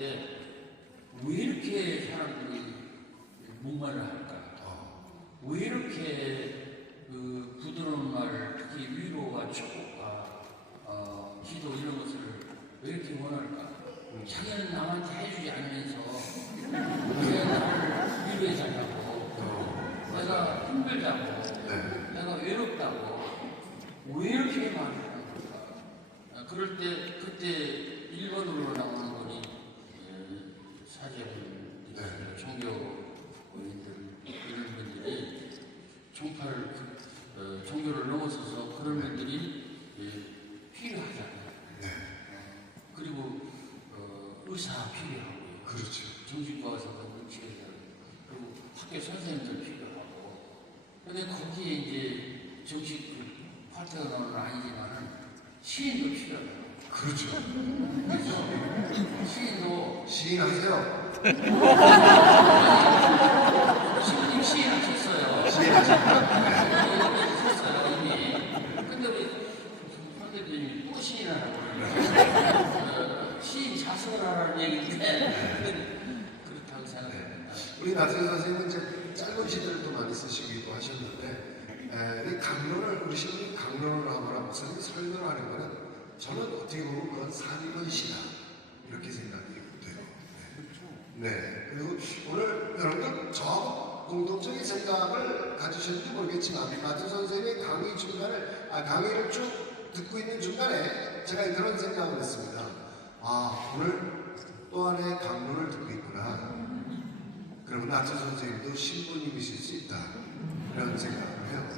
때 왜 이렇게 사람들이 목말라 할까? 왜 이렇게 그 부드러운 말, 특히 위로와 축복과 어, 기도 이런 것을 왜 이렇게 원할까? 자기는 남한테 해주지 않으면서 왜 나를 위로해 달라고 내가 힘들다고 네. 내가 외롭다고 왜 이렇게 말을 하는 걸까? 아, 그럴 때 그때 일본으로 나오는 분이 예, 사제분, 네. 종교인들 이런 분들이 종파를 그, 어, 종교를 넘어서서 그런 분들이 예, 필요하잖아요. 네. 어, 그리고 어, 의사 필요하고요. 그렇죠. 정신과에서도 물질이다. 그리고 학교 선생님들 필요하고. 근데 거기에 이제 정식 그 파트가 나오는 아니지만은 시인도 필요해요. 그렇죠. 그래서 시인도 시인 하세요. 시인님 시인 하셨어요. 시인 하세요. 하셨어요 이미. 근데 우리 나태주 선생님은 이제 시들을 또 많이 쓰시기도 하셨는데 에, 이 강론을 하거나 목사님이 설명을 하는 거는 저는 어떻게 보면 그건 사리건시다 이렇게 생각이 돼요. 네. 네. 그리고 오늘 여러분들 저하고 공동적인 생각을 가지셨는지 모르겠지만 나태주 선생님의 강의 중간을 아, 강의를 쭉 듣고 있는 중간에 제가 그런 생각을 했습니다. 아 오늘 또 하나의 강론을 듣고 있구나. 그러면 나트 선생님도 신부님이실 수 있다. 이런 생각을 해요.